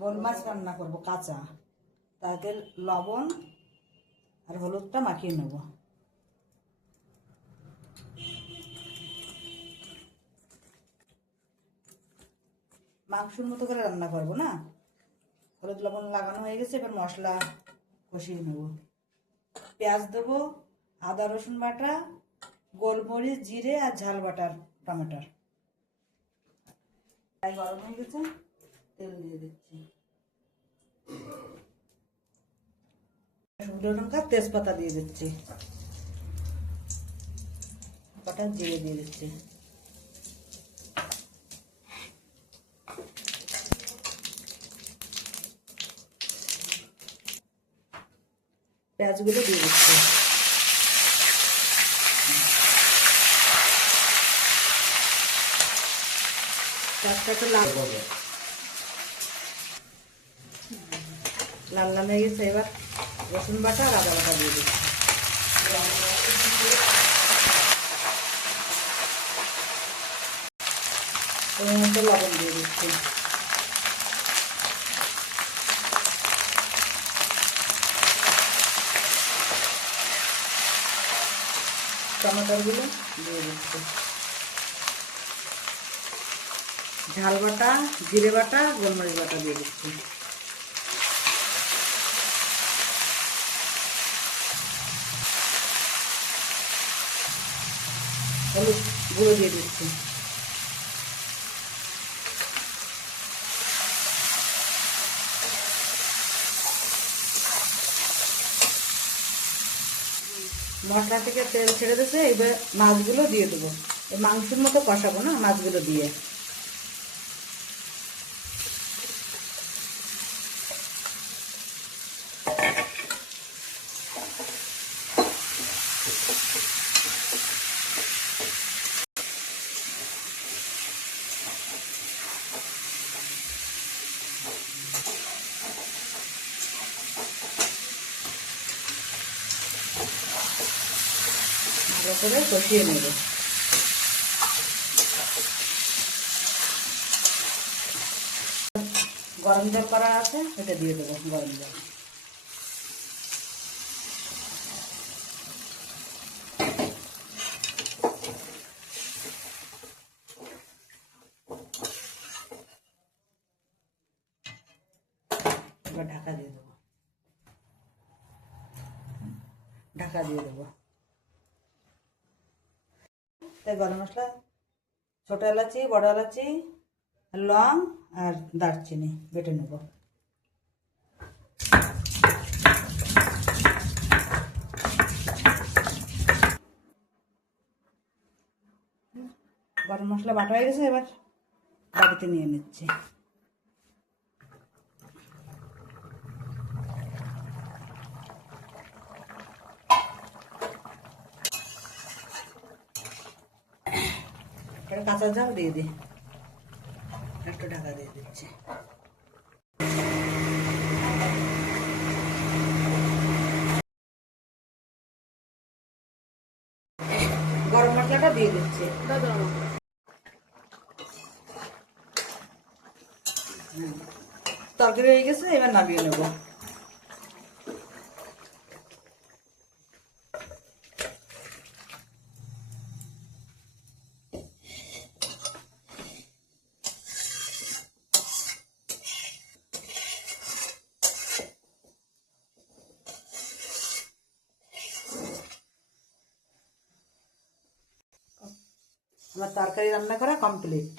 বোল মাছ রান্না করব কাঁচা, তাকে লবণ আর হলুদটা মাখিয়ে নেব। মাংসের মতো করে রান্না করব না। হলুদ লবণ লাগানো হয়ে গেছে, এবার মশলা কষিয়ে নেব। পেঁয়াজ দেবো, আদা রসুন বাটা, গোলমরিচ, জিরে আর ঝাল বাটার টমেটোর। তাই গরম হয়ে গেছে, তেল দিয়ে দিচ্ছি। শুকনো লঙ্কা তেজপাতা দিয়ে দিচ্ছি, কটা জিরে দিয়ে দিচ্ছি। পেঁয়াজগুলো দিয়ে দিচ্ছি। পেঁয়াজটা লাল লাল লাল হয়ে গেছে, এবার রসুন বাটা আর আদা বাটা দিয়ে দিচ্ছি। মতো লবণ দিয়ে দিচ্ছি। টমেটোগুলো দিয়ে দিচ্ছি। ঝাল বাটা, জিরে বাটা, গোলমরিচ বাটা দিয়ে দিচ্ছি। হলুদ গুঁড়ো দিয়ে দিচ্ছি। মশলা থেকে তেল ছেড়ে দিয়েছে, এবার মাছগুলো দিয়ে দেবো। এই মাংসের মতো কষাবো না, মাছগুলো দিয়ে। ভালো করে কষিয়ে নেব। গরম জল করা আছে, এটা দিয়ে দেবো গরম জল। এবার ঢাকা দিয়ে দেবো, ঢাকা দিয়ে দেবো। তাই গরম মশলা, ছোট এলাচি, বড় এলাচি, লং আর দারচিনি বেটে নেব। গরম মশলা বাটা হয়ে গেছে, এবার বাড়িতে নিয়ে নিচ্ছি। কাঁচা ঝাল দিয়ে দিই, একটু ঢাকা দিয়ে দিচ্ছি। গরম মশলাটা দিয়ে দিচ্ছি। তরকারি হয়ে গেছে, এবার নামিয়ে নেব। আমার তরকারি রান্না করা কমপ্লিট।